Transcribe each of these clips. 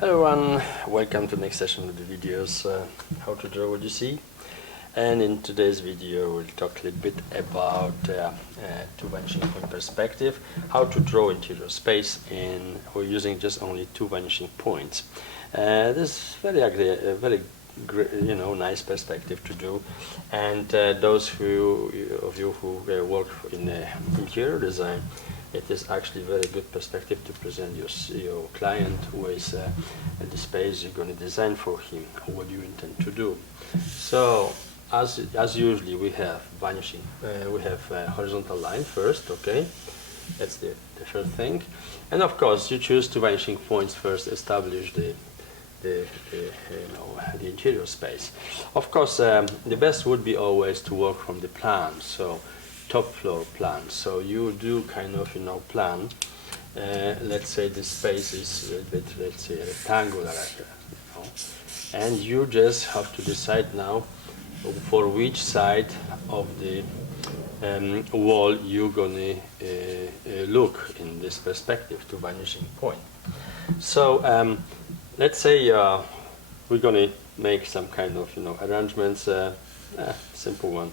Hello everyone, welcome to the next session of the videos how to draw what you see. And in today's video we'll talk a little bit about two vanishing point perspective, how to draw interior space, and we're using just only two vanishing points. This is very nice perspective to do, and those of you who work in interior design, it is actually a very good perspective to present your client with the space you're going to design for him, what you intend to do. So as usually we have vanishing, we have horizontal line first, okay? That's the first thing. And of course you choose two vanishing points first, establish the interior space. Of course the best would be always to work from the plan, so top floor plan. So you do kind of plan, let's say the space is a bit, let's say, rectangular, and you just have to decide now for which side of the wall you're gonna look in this perspective to vanishing point. So let's say we're gonna make some kind of arrangements, simple one.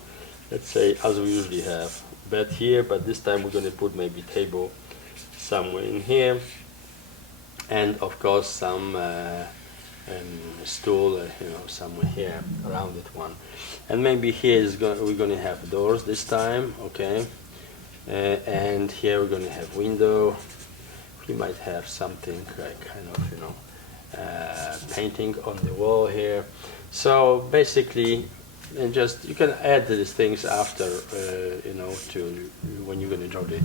Let's say, as we usually have, bed here, but this time we're going to put maybe table somewhere in here, and of course some stool, somewhere here around it one. And maybe here we're going to have doors this time, okay? And here we're going to have window. We might have something like kind of painting on the wall here. So basically, and just you can add these things after, to when you're going to draw the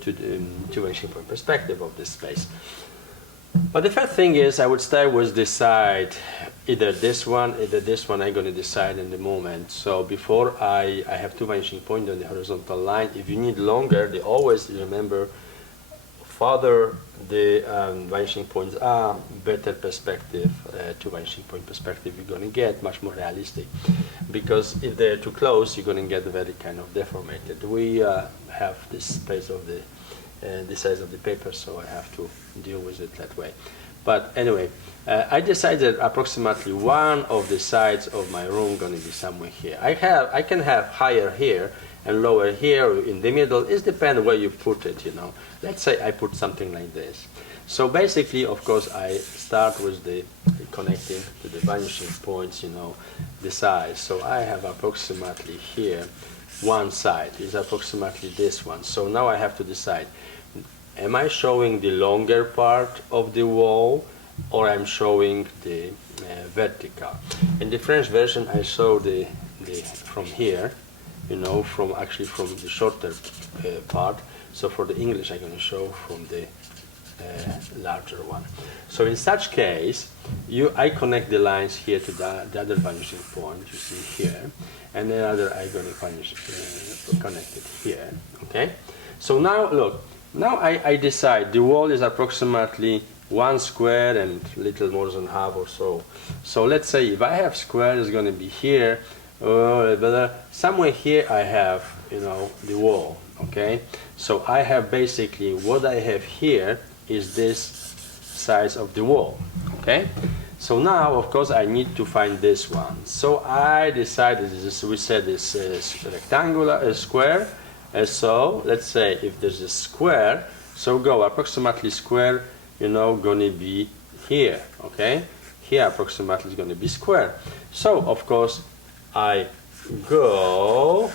two vanishing point perspective of this space. But the first thing is, I would start with this side, either this one I'm going to decide in the moment. So before I have two vanishing points on the horizontal line. If you need longer, they always remember, farther the vanishing points are, better perspective, two vanishing point perspective you're going to get, much more realistic. Because if they're too close, you're going to get very kind of deformated. We have this space of the size of the paper, so I have to deal with it that way. But anyway, I decided approximately one of the sides of my room going to be somewhere here. I can have higher here and lower here in the middle. It depends where you put it, Let's say I put something like this. So basically, of course, I start with the connecting to the vanishing points, the size. So I have approximately here one side is approximately this one. So now I have to decide, am I showing the longer part of the wall, or I'm showing the vertical? In the French version, I show the from here, from the shorter part. So for the English, I'm going to show from the larger one. So in such case, I connect the lines here to the other vanishing point you see here, and the other I'm going to connect it here. Okay. So now look. Now I decide the wall is approximately 1 square and little more than half or so. So let's say if I have square, it's going to be here. Somewhere here I have the wall. Okay. So I have basically what I have here is this size of the wall. Okay. So now of course I need to find this one. So I decided we said this rectangular square. So let's say if there's a square, so go approximately square, gonna be here. Okay. Here approximately is gonna be square. So of course I go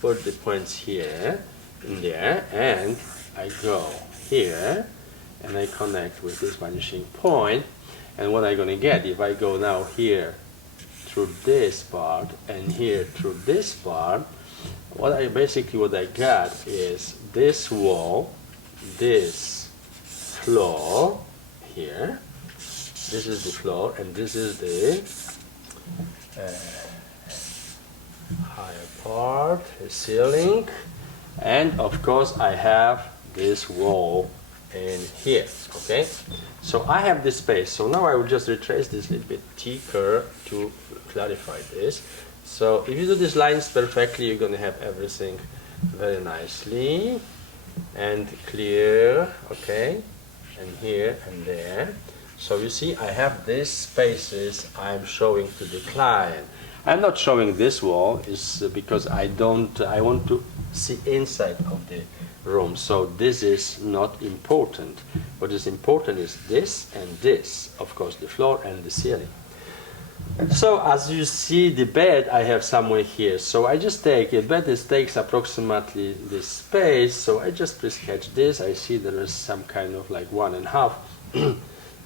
put the points here in there, and I go here and I connect with this vanishing point. And what I'm going to get, if I go now here through this part and here through this part, what I got is this wall, this floor here, this is the floor, and this is the higher part, the ceiling. And of course I have this wall in here. Okay, so I have this space. So now I will just retrace this a little bit thicker to clarify this. So if you do these lines perfectly, you're going to have everything very nicely and clear. Okay, and here and there. So you see, I have these spaces I'm showing to the client. I'm not showing this wall is because I want to see inside of the room. So this is not important. What is important is this and this, of course, the floor and the ceiling. So as you see, the bed I have somewhere here. So I just take a bed that takes approximately this space. So I just pre-sketch this. I see there is some kind of like 1.5.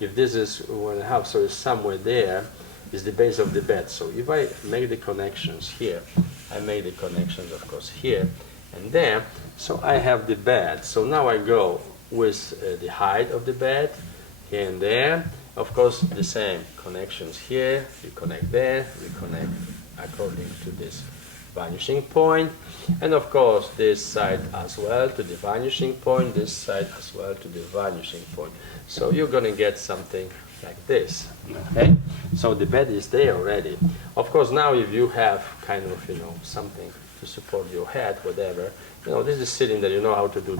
If this is 1.5, so it's somewhere there is the base of the bed. So if I make the connections here, I make the connections, of course, here and there. So I have the bed. So now I go with the height of the bed here and there. Of course, the same connections here, we connect there, we connect according to this vanishing point, and of course this side as well to the vanishing point, this side as well to the vanishing point. So you're going to get something like this, okay? So the bed is there already. Of course, now if you have kind of, something to support your head, whatever, this is cylinder, you know how to do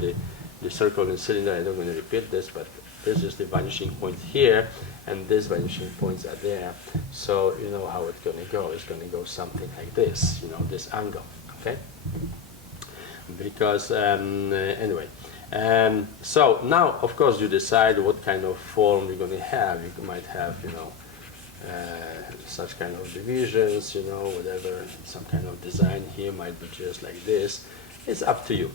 the circle and cylinder. I'm not going to repeat this, but this is the vanishing point here, and these vanishing points are there. So you know how it's going to go. It's going to go something like this, this angle, okay? Because, anyway. So now, of course, you decide what kind of form you're going to have. You might have, such kind of divisions, whatever, some kind of design here might be just like this. It's up to you.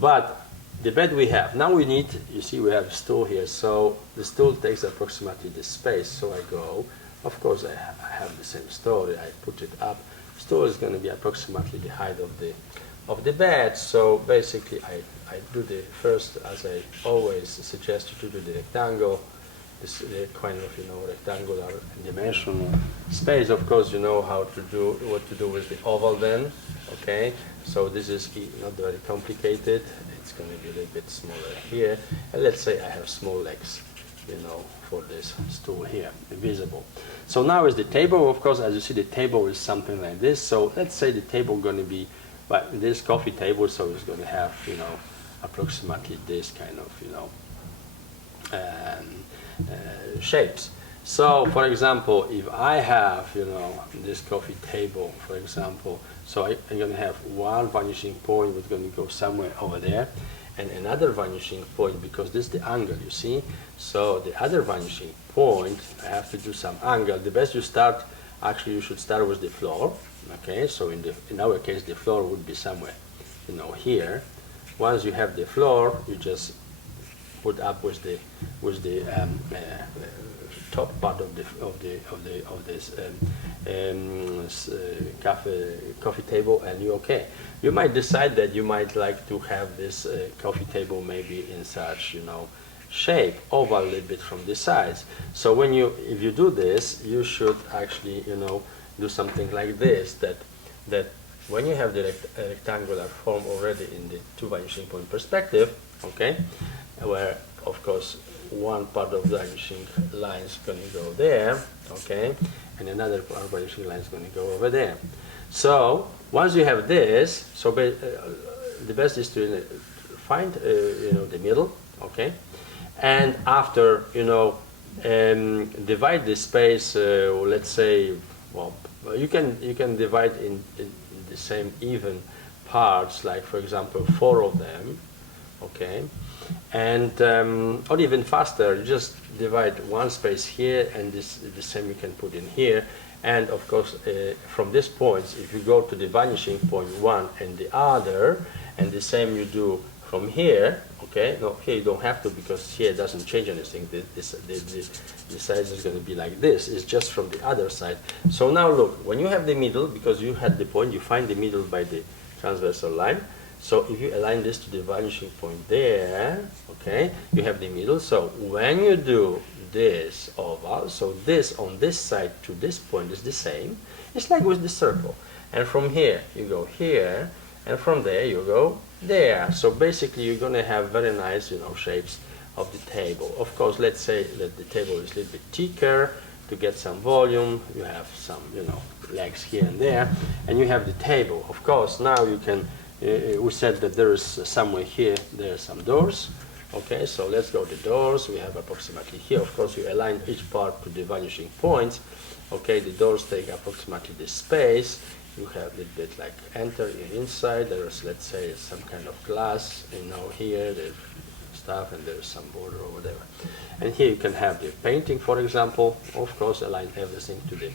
But the bed we have, now we need, you see we have a stool here, so the stool takes approximately this space, so I go, of course I have the same story, I put it up, stool is going to be approximately the height of the bed, so basically I do the first, as I always suggest you to do the rectangle, this kind of, rectangular dimensional space. Of course, you know how to do, what to do with the oval then, okay? So this is not very complicated. It's going to be a little bit smaller here. And let's say I have small legs, for this stool here, visible. So now is the table. Of course, as you see, the table is something like this. So let's say the table going to be, this coffee table, so it's going to have, approximately this kind of, shapes. So, for example, if I have, this coffee table, for example, so I'm going to have one vanishing point that's going to go somewhere over there, and another vanishing point, because this is the angle, you see. So the other vanishing point, I have to do some angle. The best you start, actually, you should start with the floor. Okay, so in our case, the floor would be somewhere, here. Once you have the floor, you just put up with the top part of this coffee table, and you're okay. You might decide that you might like to have this coffee table maybe in such shape, oval a little bit from the sides. So if you do this, you should actually do something like this. That when you have the rectangular form already in the two vanishing point perspective, okay, where of course one part of the vanishing line is going to go there, okay, and another part of the vanishing line is going to go over there. So once you have this, so the best is to find the middle, okay, and after divide the space. Let's say, well, you can divide in the same even parts, like for example 4 of them, okay. And or even faster, you just divide one space here, and the same you can put in here. And of course, from these points, if you go to the vanishing point one and the other, and the same you do from here, okay. No, here you don't have to, because here it doesn't change anything. The size is going to be like this. It's just from the other side. So now look, when you have the middle, because you had the point, you find the middle by the transversal line. So if you align this to the vanishing point there, okay, you have the middle. So when you do this oval, so this on this side to this point is the same. It's like with the circle. And from here, you go here, and from there, you go there. So basically, you're going to have very nice, shapes of the table. Of course, let's say that the table is a little bit thicker to get some volume. You have some, legs here and there, and you have the table. Of course, now you can. We said that there is somewhere here, there are some doors, Okay, so let's go to doors. We have approximately here. Of course, you align each part to the vanishing points. Okay, the doors take approximately this space. You have a little bit like enter inside. There is, let's say, some kind of glass. Here there's stuff, and there's some border or whatever. And here you can have the painting, for example. Of course, align everything to the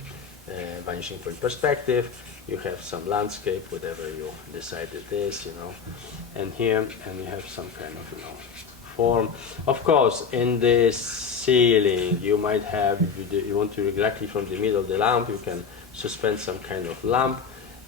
vanishing point perspective. You have some landscape, whatever you decide it is, and here, and you have some kind of, form. Of course, in this ceiling, you might have, if you want to directly from the middle of the lamp, you can suspend some kind of lamp,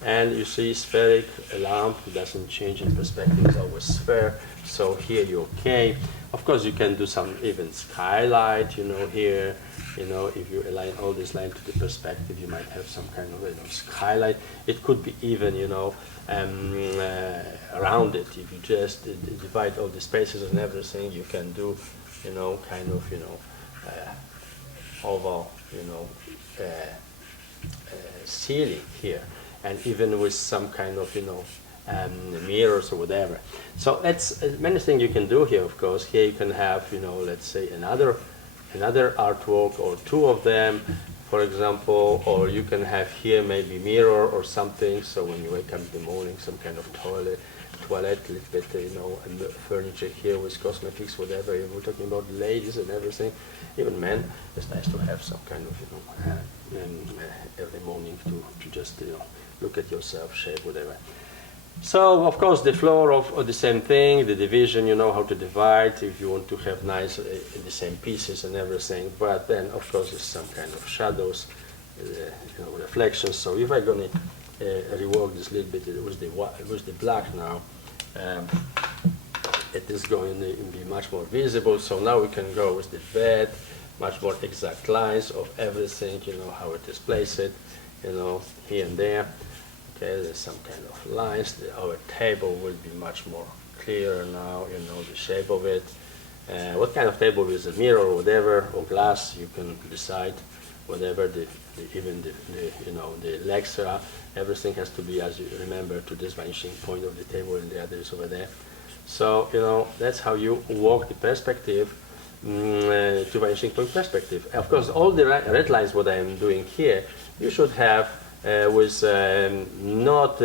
and you see spheric lamp doesn't change in perspective, it's always sphere. So here you're okay. Of course, you can do some even skylight, here. If you align all this line to the perspective, you might have some kind of skylight. It could be even, around it. If you just divide all the spaces and everything, you can do, kind of, oval, ceiling here, and even with some kind of, mirrors or whatever. So that's many things you can do here. Of course, here you can have, let's say another artwork or two of them, for example, or you can have here maybe mirror or something. So when you wake up in the morning, some kind of toilet, a little bit, and the furniture here with cosmetics, whatever. We're talking about ladies and everything, even men. It's nice to have some kind of, every morning to just, look at yourself, shape, whatever. So, of course, the floor of the same thing, the division, how to divide if you want to have nice, the same pieces and everything. But then, of course, there's some kind of shadows, reflections. So if I'm going to rework this a little bit with the black now, it is going to be much more visible. So now we can go with the bed, much more exact lines of everything, how it is placed, here and there. Okay, there's some kind of lines. Our table will be much more clearer now, the shape of it. What kind of table is a mirror or whatever, or glass, you can decide. Whatever even the legs are, everything has to be, as you remember, to this vanishing point of the table, and the other is over there. So, that's how you walk the perspective to vanishing point perspective. Of course, all the red lines, what I am doing here, you should have with not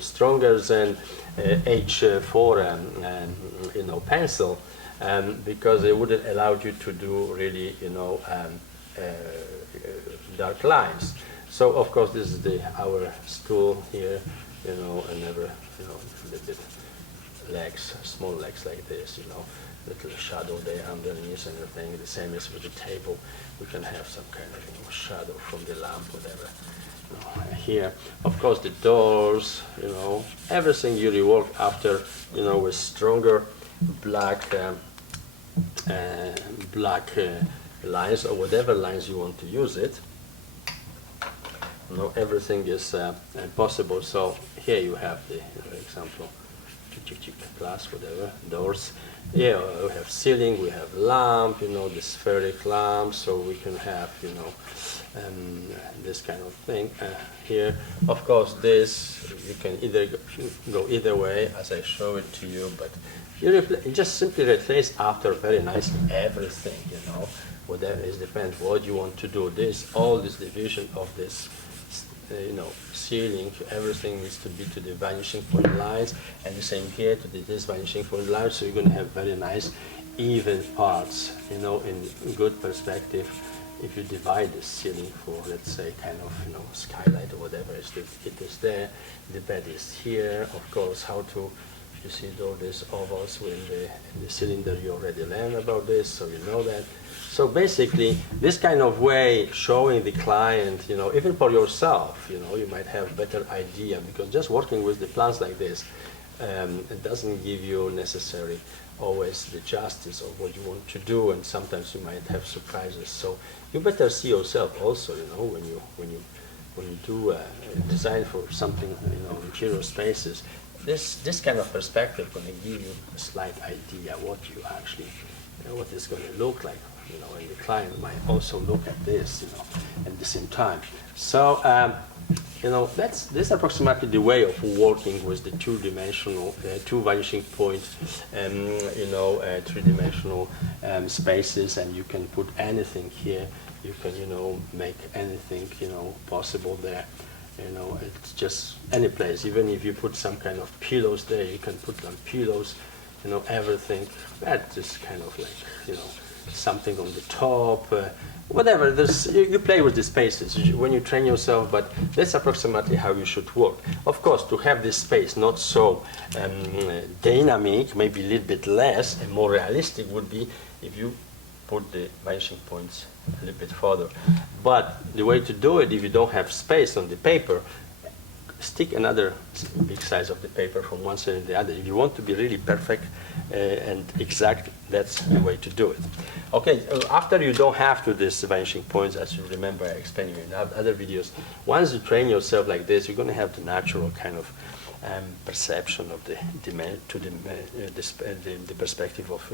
stronger than H4 pencil, because it wouldn't allow you to do really dark lines. So of course this is our stool here, and a little bit legs, small legs like this, little shadow there underneath and everything. The same as with the table, we can have some kind of shadow from the lamp, whatever. Here, of course, the doors, everything you rework after, with stronger black lines or whatever lines you want to use it. Everything is possible. So here you have the example, glass, whatever, doors. Yeah, we have ceiling, we have lamp, the spheric lamp, so we can have, this kind of thing here. Of course, this, you can either go either way, as I show it to you, but you just simply replace after very nicely everything, whatever it depends what you want to do. All this division of this, ceiling, everything needs to be to the vanishing point lines, and the same here to this vanishing point lines, so you're going to have very nice even parts, in good perspective. If you divide the ceiling for, let's say, kind of, skylight or whatever it is there, the bed is here. Of course, how to, you see all these ovals in the cylinder, you already learned about this, so you know that. So basically, this kind of way showing the client, even for yourself, you might have better idea, because just working with the plans like this, it doesn't give you necessarily always the justice of what you want to do, and sometimes you might have surprises. So you better see yourself also, when you do design for something, interior spaces. This kind of perspective going to give you a slight idea what you actually, what it's going to look like, and the client might also look at this, at the same time. So you know, this approximately the way of working with the two-dimensional, two vanishing point, you know, three-dimensional spaces, and you can put anything here. You can, you know, make anything, you know, possible there. You know, it's just any place. Even if you put some kind of pillows there, you can put some pillows. You know, everything. That's just kind of like, you know, something on the top. Whatever. You play with the spaces when you train yourself, but that's approximately how you should work. Of course, to have this space not so dynamic, maybe a little bit less and more realistic would be if you put the vanishing points a little bit further. But the way to do it, if you don't have space on the paper, stick another big size of the paper from one side and the other. If you want to be really perfect and exact, that's the way to do it. Okay, after you don't have to these vanishing points, as you remember I explained in other videos, once you train yourself like this, you're going to have the natural kind of perception of the perspective of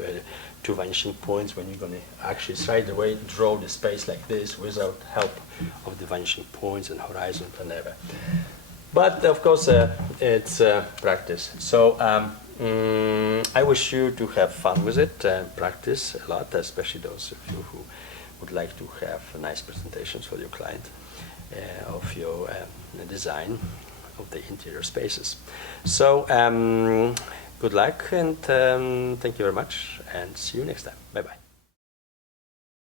two vanishing points when you're going to actually straight away draw the space like this without help of the vanishing points and horizon, whatever. But of course, it's practice. So I wish you to have fun with it, practice a lot, especially those of you who would like to have nice presentations for your client of your design of the interior spaces. So good luck, and thank you very much, and see you next time. Bye-bye.